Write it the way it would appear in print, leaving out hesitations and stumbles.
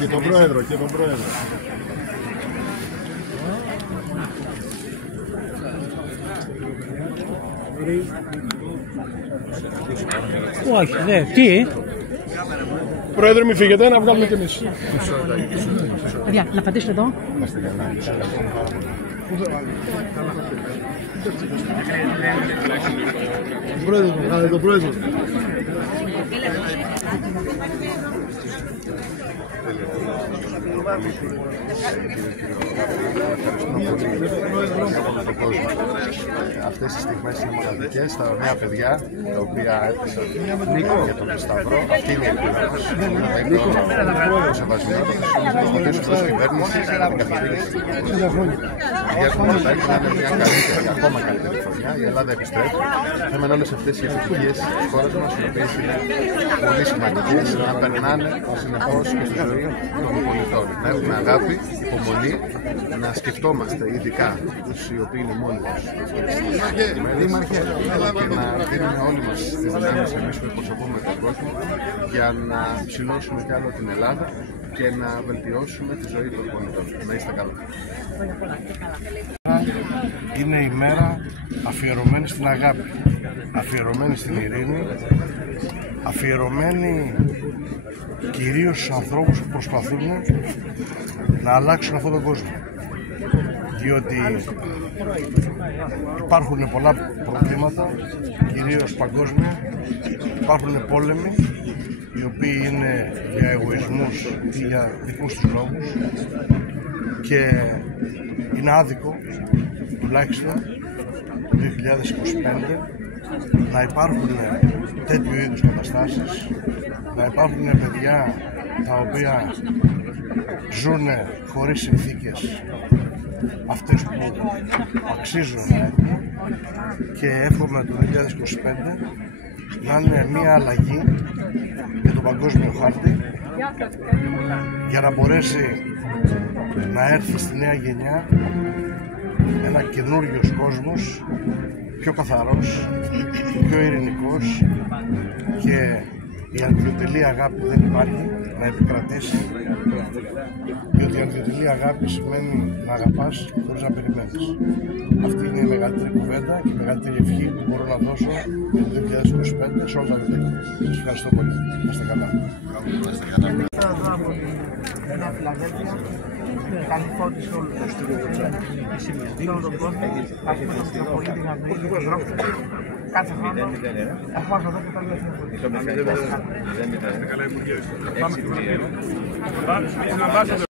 Και τον πρόεδρο, και τον πρόεδρο. Όχι, δε, τι? Πρόεδρε, μην φύγετε, να βγάλουμε κι εμείς. Παιδιά, να πατήσετε εδώ. Πρόεδρο, τον πρόεδρο. Αυτές οι στιγμές είναι μοναδικές, τα νέα παιδιά τα οποία έπεσαν για τον Σταυρό. Αυτή είναι η ελπίδα μας. Ο σεβασμός τους ποτές της κυβέρνησης να την καθοδήγηση. Για την Ελλάδα έχει να είναι μια καλύτερη, ακόμα καλύτερη χρονιά. Η Ελλάδα επιστρέφει. Θέλουμε όλες αυτές οι επιτυχίες της χώρας μας, οι οποίες είναι πολύ σημαντικές, να περνάνε συνεχώς και στη ζωή των πολιτών. Να έχουμε αγάπη, υπομονή, να σκεφτόμαστε ειδικά τους οι οποίοι είναι μόνοι τους δήμαρχοι και να δίνουμε όλοι μας τις δυνάμεις εμείς που εκπροσωπούμε τον κόσμο για να ψηλώσουμε κι άλλο την Ελλάδα και να βελτιώσουμε τη ζωή των πολιτών. Να είστε καλά. Είναι η μέρα αφιερωμένη στην αγάπη, αφιερωμένη στην ειρήνη, αφιερωμένη κυρίως στους ανθρώπους που προσπαθούν να αλλάξουν αυτόν τον κόσμο. Διότι υπάρχουν πολλά προβλήματα, κυρίως παγκόσμια, υπάρχουν πόλεμοι, οι οποίοι είναι για εγωισμούς ή για δικούς τους λόγους και είναι άδικο, τουλάχιστον το 2025, να υπάρχουν τέτοιου είδους καταστάσεις, να υπάρχουν παιδιά τα οποία ζουν χωρίς συνθήκες αυτές που αξίζουν να έχουν, και εύχομαι το 2025 να είναι μια αλλαγή για το παγκόσμιο χάρτη, για να μπορέσει να έρθει στη νέα γενιά ένα καινούριος κόσμος, πιο καθαρός, πιο ειρηνικός, και η αντιοτελή αγάπη δεν υπάρχει, να επικρατήσει, διότι η αντιοτελή αγάπη σημαίνει να αγαπάς χωρίς να περιμένεις. Αυτή είναι η μεγαλύτερη κουβέντα και η μεγαλύτερη ευχή που μπορώ να δώσω για το 2025 σε όλα τα παιδιά. Σας ευχαριστώ πολύ. Να είστε καλά. Νέα Φιλαδέλφια, καλή φώτιση όλους τον κόσμο. Έχουμε τον Μητροπολίτη Γαβρίλη κάθε χρόνο. Ερχόμαστε εδώ και τα λέω. Πάμε στην